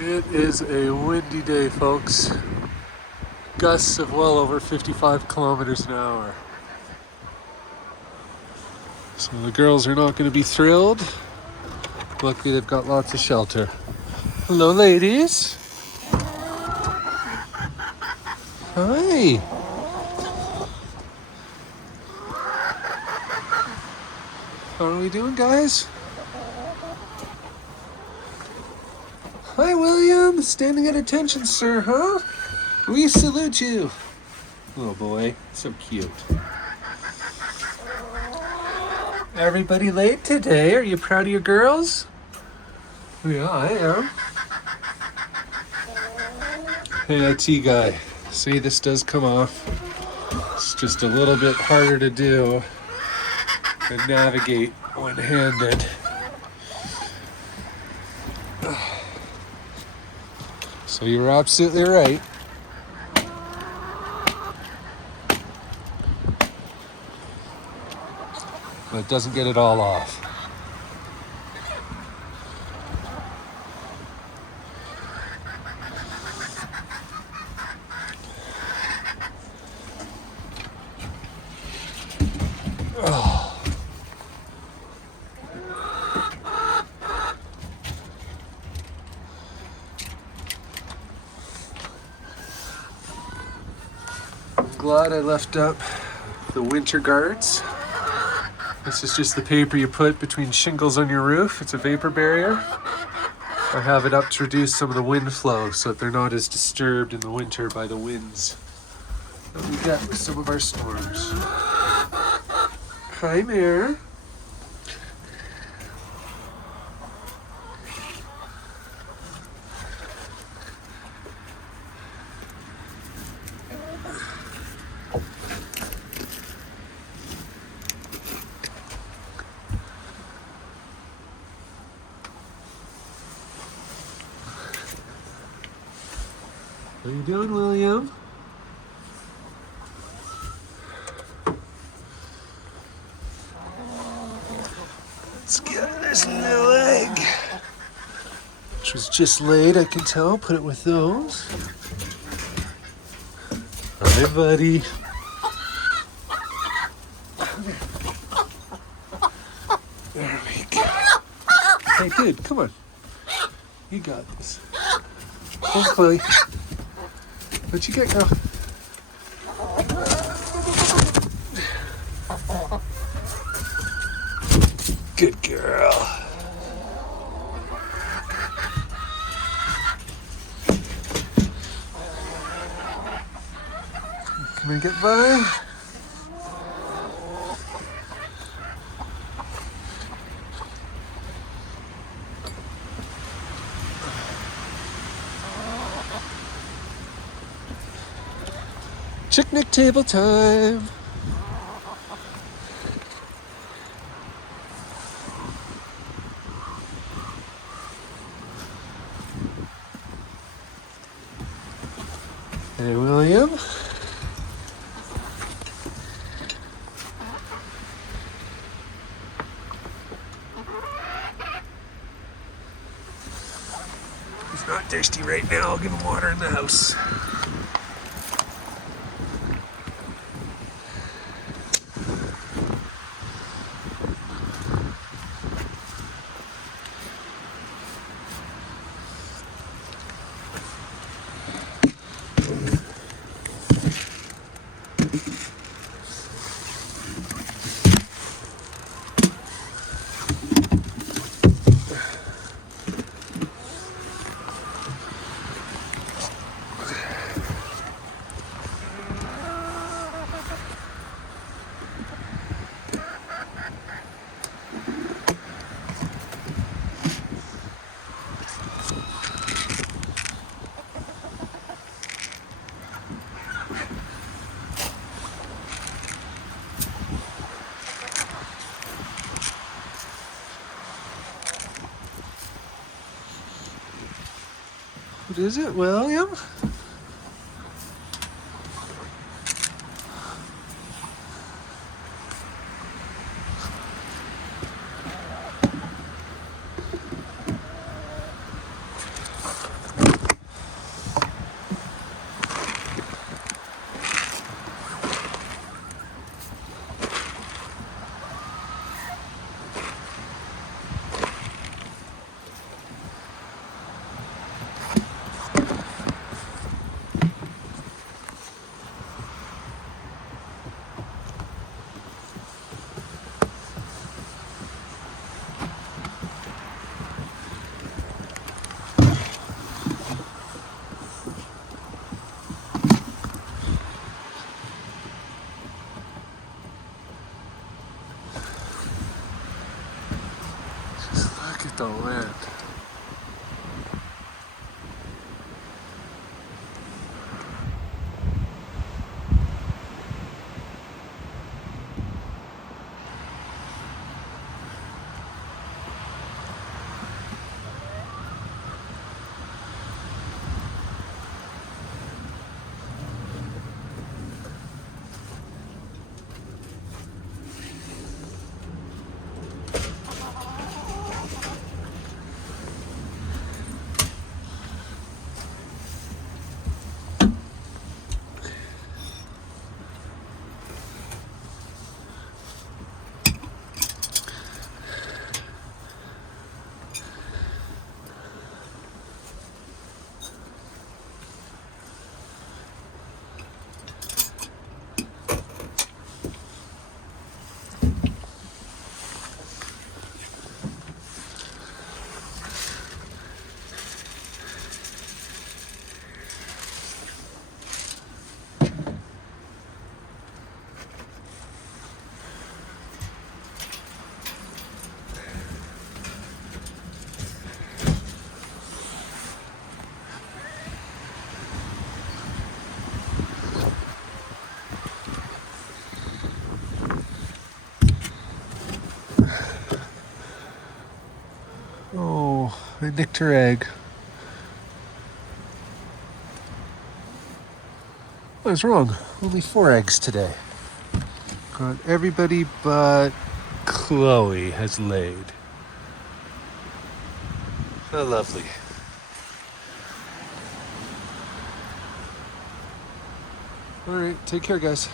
It is a windy day, folks. Gusts of well over 55 kilometers an hour. So the girls are not going to be thrilled. Luckily, they've got lots of shelter. Hello, ladies. Hi. How are we doing, guys? Hi, William. Standing at attention, sir, huh? We salute you. Oh boy, so cute. Everybody late today? Are you proud of your girls? Yeah, I am. Hey, IT guy. See, this does come off. It's just a little bit harder to do and navigate one-handed. So you were absolutely right. But it doesn't get it all off. Oh. I'm glad I left up the winter guards. This is just the paper you put between shingles on your roof. It's a vapor barrier. I have it up to reduce some of the wind flow so that they're not as disturbed in the winter by the winds that we get with some of our storms. Hi, Mare. How you doing, William? Let's get this little egg, which was just laid, I can tell. Put it with those. Hi, buddy. There we go. Hey, dude, come on. You got this. Hey, Chloe. What you get, girl? Good girl. Can we get by? Picnic table time. Hey, William. He's not thirsty right now. I'll give him water in the house. What is it, William? I nicked her egg. What is wrong? Only 4 eggs today. God, everybody but Chloe has laid. How lovely. All right, take care, guys.